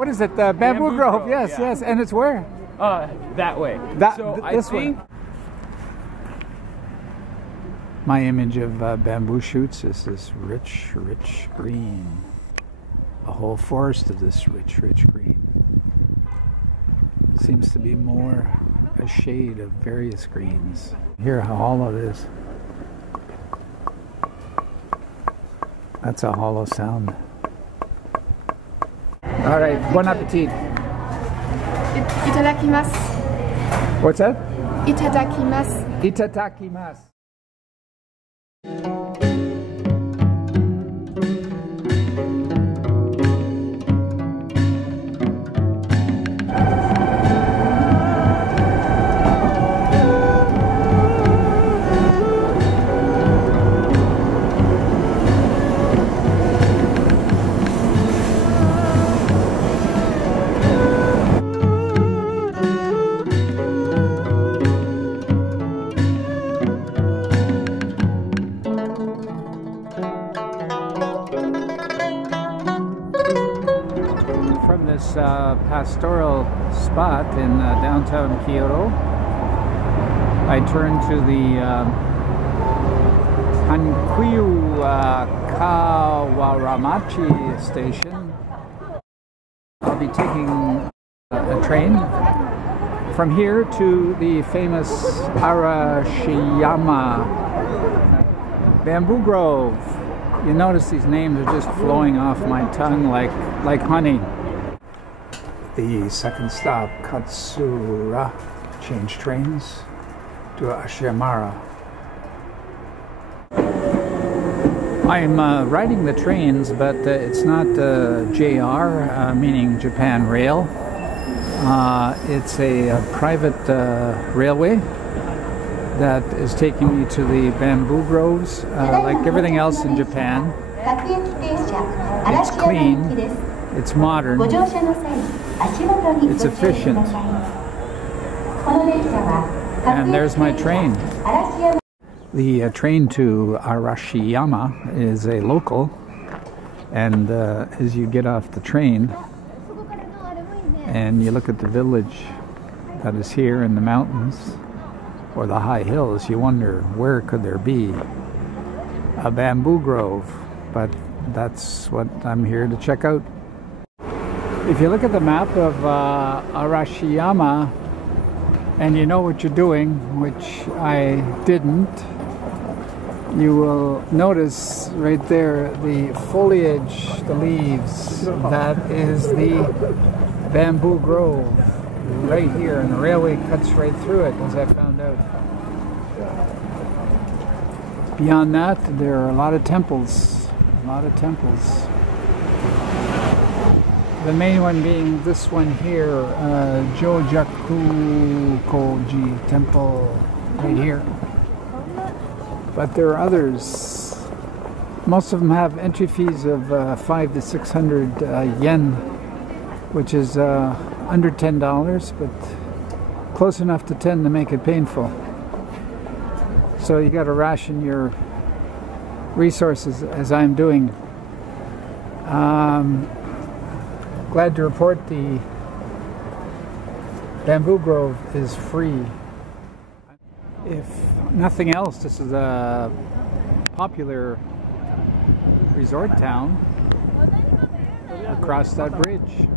What is it? The Bamboo Grove. Yes, yeah. yes. And it's where? That way. This way. My image of bamboo shoots is this rich, rich green. A whole forest of this rich, rich green. Seems to be more a shade of various greens. Hear how hollow it is. That's a hollow sound. All right, bon appetit. Itadakimasu. What's that? Itadakimasu. Itadakimasu. From this pastoral spot in downtown Kyoto, I turn to the Hankyu Kawaramachi station. I'll be taking a train from here to the famous Arashiyama Bamboo Grove. You notice these names are just flowing off my tongue like honey. The second stop, Katsura, change trains to Arashiyama. I'm riding the trains, but it's not JR, meaning Japan Rail. It's a private railway that is taking me to the bamboo groves. Like everything else in Japan, it's clean, it's modern, it's efficient. And there's my train. The train to Arashiyama is a local, and as you get off the train and you look at the village that is here in the mountains or the high hills, you wonder where could there be a bamboo grove, but that's what I'm here to check out. If you look at the map of Arashiyama and you know what you're doing, which I didn't, you will notice right there the foliage, the leaves, that is the bamboo grove right here, and the railway cuts right through it, as I found out. Beyond that, there are a lot of temples, The main one being this one here, Jojaku Koji Temple, right here. But there are others. Most of them have entry fees of 500 to 600 yen, which is under $10, but close enough to 10 to make it painful. So you got to ration your resources, as I'm doing. Glad to report the Bamboo Grove is free. If nothing else, this is a popular resort town across that bridge.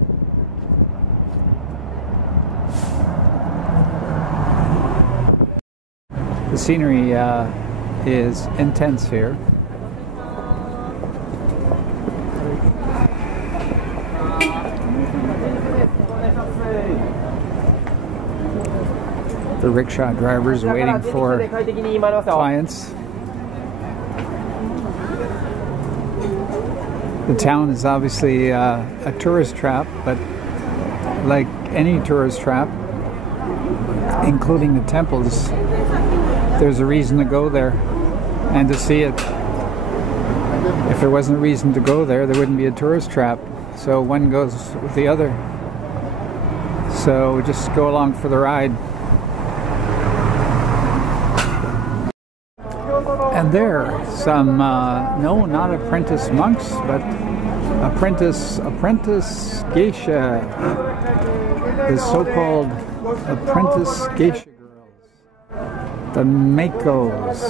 The scenery is intense here. The rickshaw drivers are waiting for clients. The town is obviously a tourist trap, but like any tourist trap, including the temples, there's a reason to go there and to see it. If there wasn't a reason to go there, there wouldn't be a tourist trap. So one goes with the other. So just go along for the ride. And there, some, no, not apprentice monks, but apprentice geisha, the so-called apprentice geisha girls, the Makos.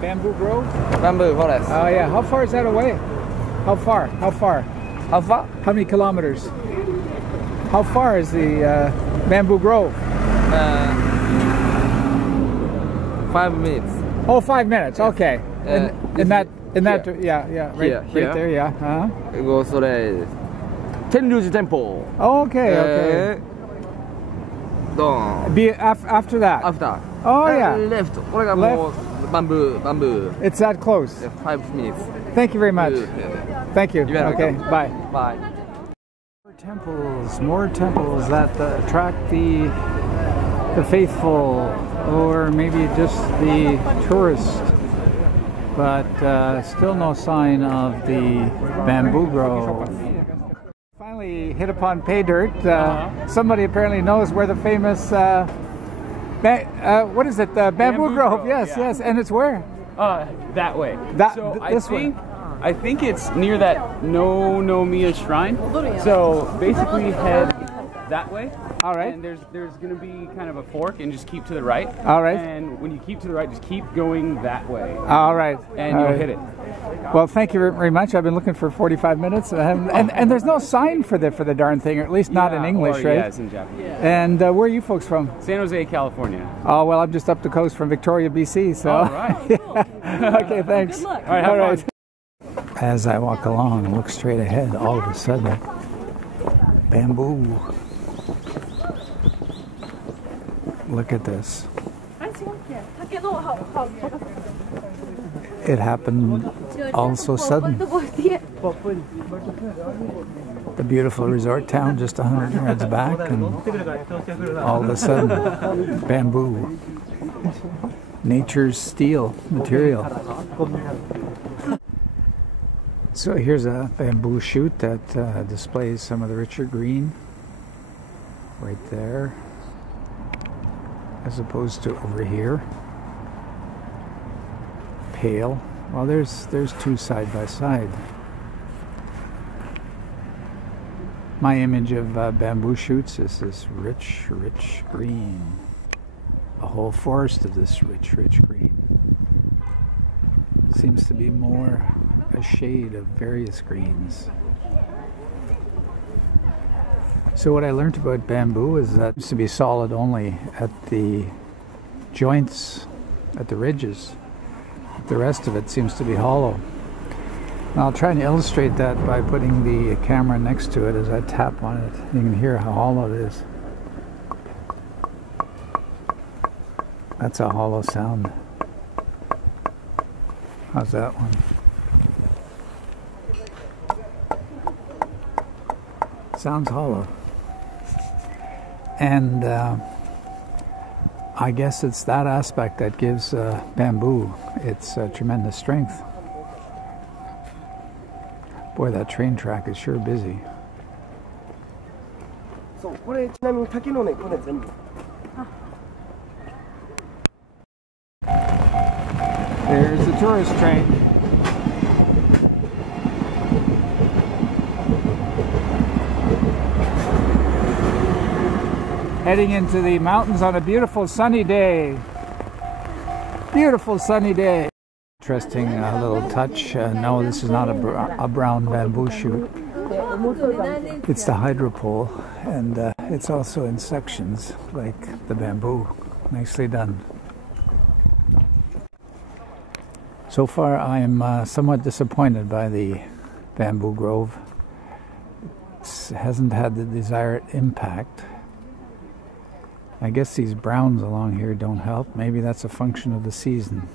Bamboo Grove? Bamboo forest. Oh yeah, how far is that away? How far? How far? How far? How many kilometers? How far is the Bamboo Grove? 5 minutes. Oh, 5 minutes. Okay. In that, here. right there, yeah. It goes to the Tenryuji Temple. Okay, okay. Be after that. After. Oh yeah. Left. Left. Bamboo. It's that close. 5 minutes. Thank you very much. Thank you. Okay. Bye. Bye. More temples that attract the faithful, or maybe just the tourist, but still no sign of the Bamboo Grove. Finally hit upon pay dirt. Somebody apparently knows where the famous what is it? Bamboo Grove. Yes, yeah. Yes. And it's where? That way. So I think it's near that No Miya shrine. So basically head that way. All right. And there's going to be kind of a fork, and just keep to the right. All right. And when you keep to the right, just keep going that way. All right. And you'll hit it. Well, thank you very much. I've been looking for 45 minutes, and there's no sign for the darn thing, or at least not in English, right? Yeah, it's in Japanese. And where are you folks from? San Jose, California. Oh, well, I'm just up the coast from Victoria, BC. So. All right. Yeah. Okay, thanks. Good luck. All right, have fun. As I walk along and look straight ahead, all of a sudden, bamboo. Look at this. It happened all so sudden. The beautiful resort town just 100 yards back, and all of a sudden, bamboo. Nature's steel material. So here's a bamboo shoot that displays some of the richer green right there, as opposed to over here. Pale. Well, there's two side by side. My image of bamboo shoots is this rich green. A whole forest of this rich green. Seems to be more a shade of various greens. So what I learned about bamboo is that it used to be solid only at the joints, at the ridges. The rest of it seems to be hollow. And I'll try and illustrate that by putting the camera next to it as I tap on it. You can hear how hollow it is. That's a hollow sound. How's that one? Sounds hollow. And I guess it's that aspect that gives bamboo its tremendous strength. Boy, that train track is sure busy. There's the tourist train. Heading into the mountains on a beautiful sunny day. Beautiful sunny day. Interesting little touch. No, this is not a brown bamboo shoot. It's the hydropole, and it's also in sections like the bamboo. Nicely done. So far, I am somewhat disappointed by the Bamboo Grove. It hasn't had the desired impact. I guess these browns along here don't help. Maybe that's a function of the season.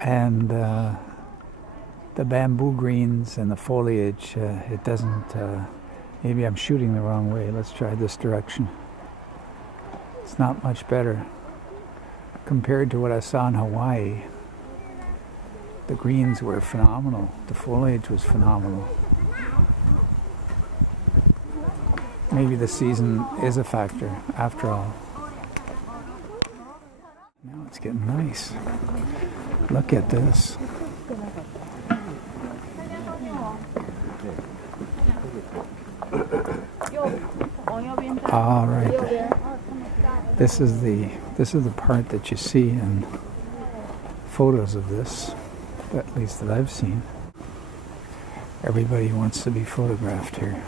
And the bamboo greens and the foliage, it doesn't, maybe I'm shooting the wrong way. Let's try this direction. It's not much better. Compared to what I saw in Hawaii, the greens were phenomenal. The foliage was phenomenal. Maybe the season is a factor after all. Now it's getting nice. Look at this. All right. This is the part that you see in photos of this, at least that I've seen. Everybody wants to be photographed here.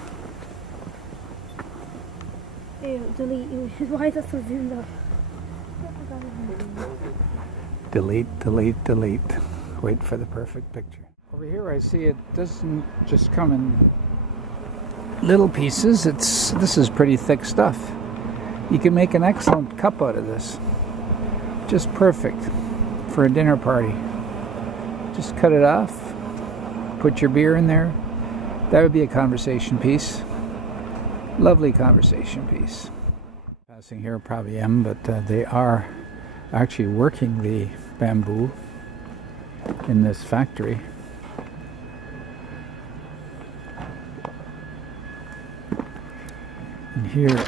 Delete. Why is that so zoomed up? Delete, delete, delete. Wait for the perfect picture. Over here I see it doesn't just come in little pieces. This is pretty thick stuff. You can make an excellent cup out of this. Just perfect for a dinner party. Just cut it off, put your beer in there. That would be a conversation piece. Lovely conversation piece. Passing here probably am, but they are actually working the bamboo in this factory. And here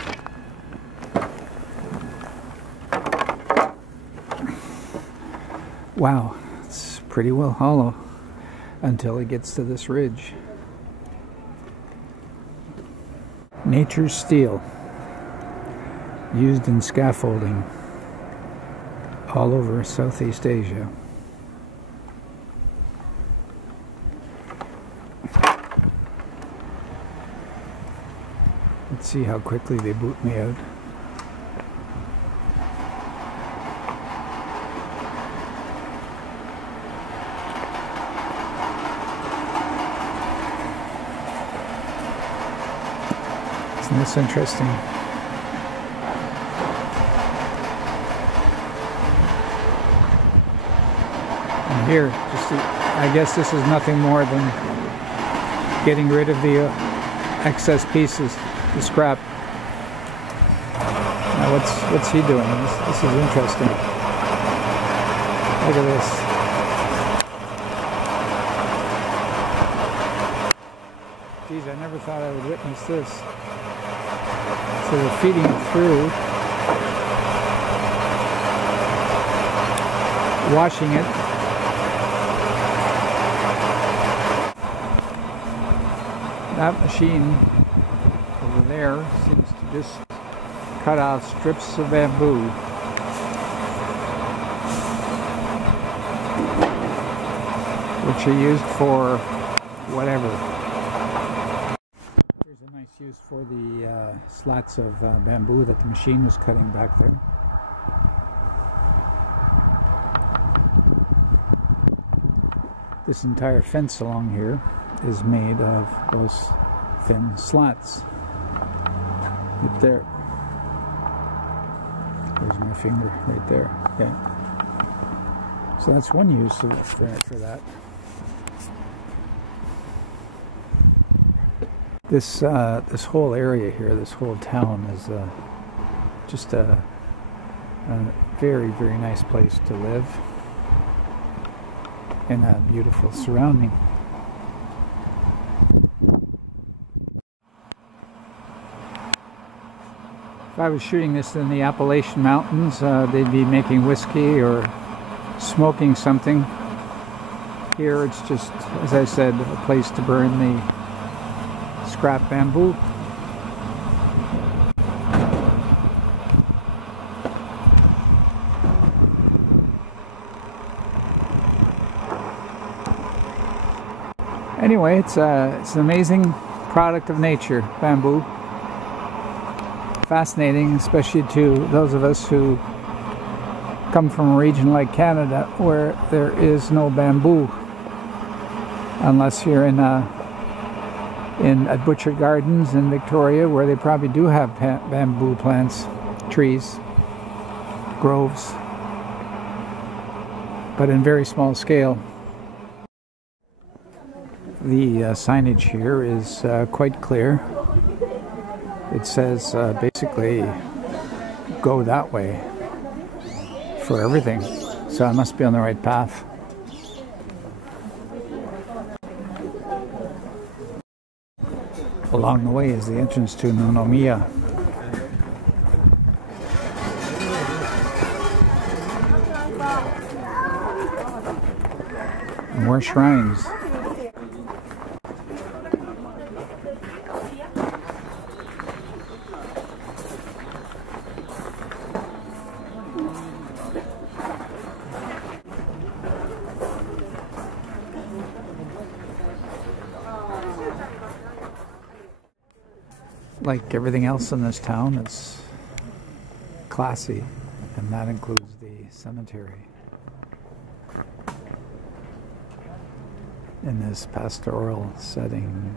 wow, it's pretty well hollow until it gets to this ridge. Nature's steel, used in scaffolding all over Southeast Asia. Let's see how quickly they boot me out. Isn't this interesting? And here, I guess this is nothing more than getting rid of the excess pieces, the scrap. Now what's he doing? This is interesting. Look at this. Geez, I never thought I would witness this. So they're feeding it through, washing it. That machine over there seems to just cut off strips of bamboo. Which are used for whatever. Use for the slats of bamboo that the machine was cutting back there. This entire fence along here is made of those thin slats. Right there. There's my finger right there. Okay. So that's one use for that. This whole area here, this whole town is just a very, very nice place to live in a beautiful surrounding. If I was shooting this in the Appalachian Mountains, they'd be making whiskey or smoking something. Here it's just, as I said, a place to burn the scrap bamboo. Anyway, it's an amazing product of nature, bamboo. Fascinating, especially to those of us who come from a region like Canada where there is no bamboo, unless you're at Butcher Gardens in Victoria, where they probably do have bamboo plants, trees, groves, but in very small scale. The signage here is quite clear. It says basically go that way for everything, so I must be on the right path. Along the way is the entrance to Nonomiya. More shrines. like everything else in this town, it's classy, and that includes the cemetery. In this pastoral setting.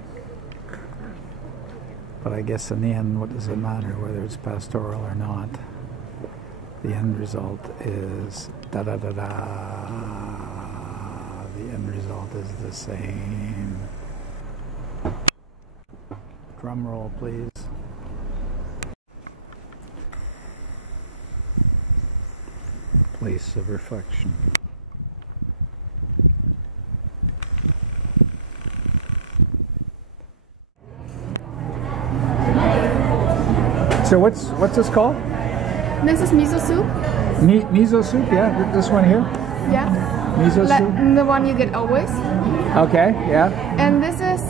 But I guess in the end, what does it matter whether it's pastoral or not? The end result is da-da-da-da. The end result is the same. Drum roll, please. Place of reflection. So what's this called? This is miso soup. Miso soup, yeah. This one here. Yeah. Miso soup. The one you get always. Okay, yeah. And this is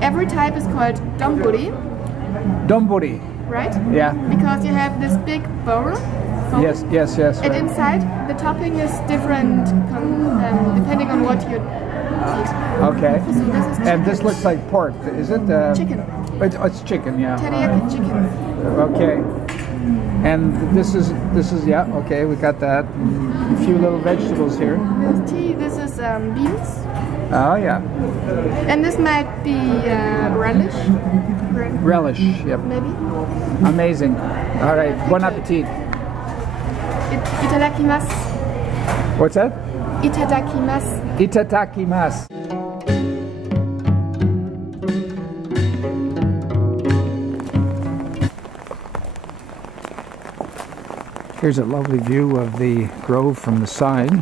every type is called donburi. Donburi. Right? Yeah. Because you have this big bowl. Yes. And Right. inside the topping is different depending on what you eat. Okay. So this is And this looks like pork. Is it? chicken. It's chicken, yeah. Teriyaki chicken. Okay. And this is yeah. Okay, we got that. A few little vegetables here. This tea. This is beans. Oh yeah. And this might be relish. Relish. Yep. Maybe. Amazing. All right. Bon appetit. Itadakimasu. What's that? Itadakimasu. Itadakimasu. Here's a lovely view of the grove from the side.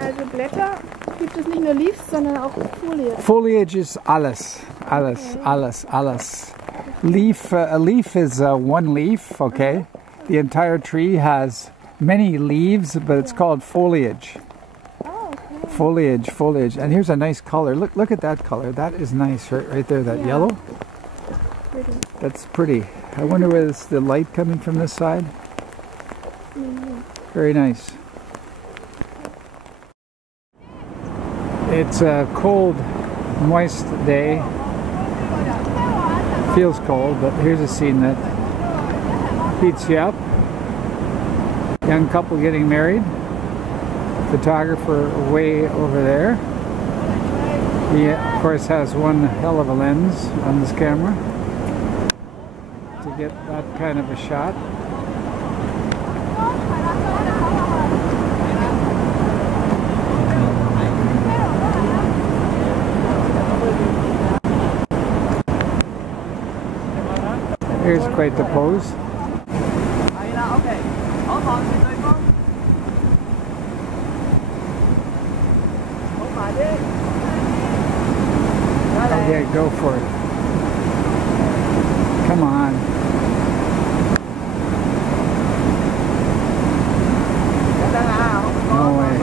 Also Blätter gibt es nicht nur Leaves, sondern auch Folie. Foliage is alles. Leaf, a leaf is one leaf, okay? The entire tree has many leaves, but it's called foliage. Oh, okay. Foliage. And here's a nice color. Look at that color. That is nice, right there, that yellow. Pretty. That's pretty. I wonder where it's the light coming from this side. Very nice. It's a cold, moist day. Feels cold, but here's a scene that heats you up. Young couple getting married. Photographer way over there. He, of course, has one hell of a lens on this camera to get that kind of a shot. Here's quite the pose. Okay, go for it. Come on. No way.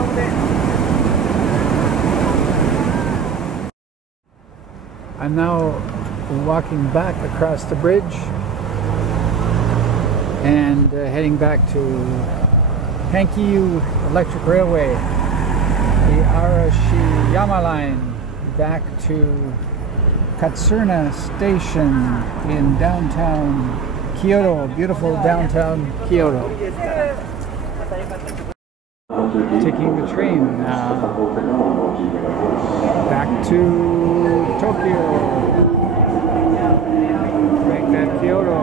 I'm now walking back across the bridge and heading back to Hankyu Electric Railway, the Arashiyama line, back to Katsurna Station in downtown Kyoto, beautiful downtown Kyoto. Taking the train now back to Tokyo, back to Kyoto.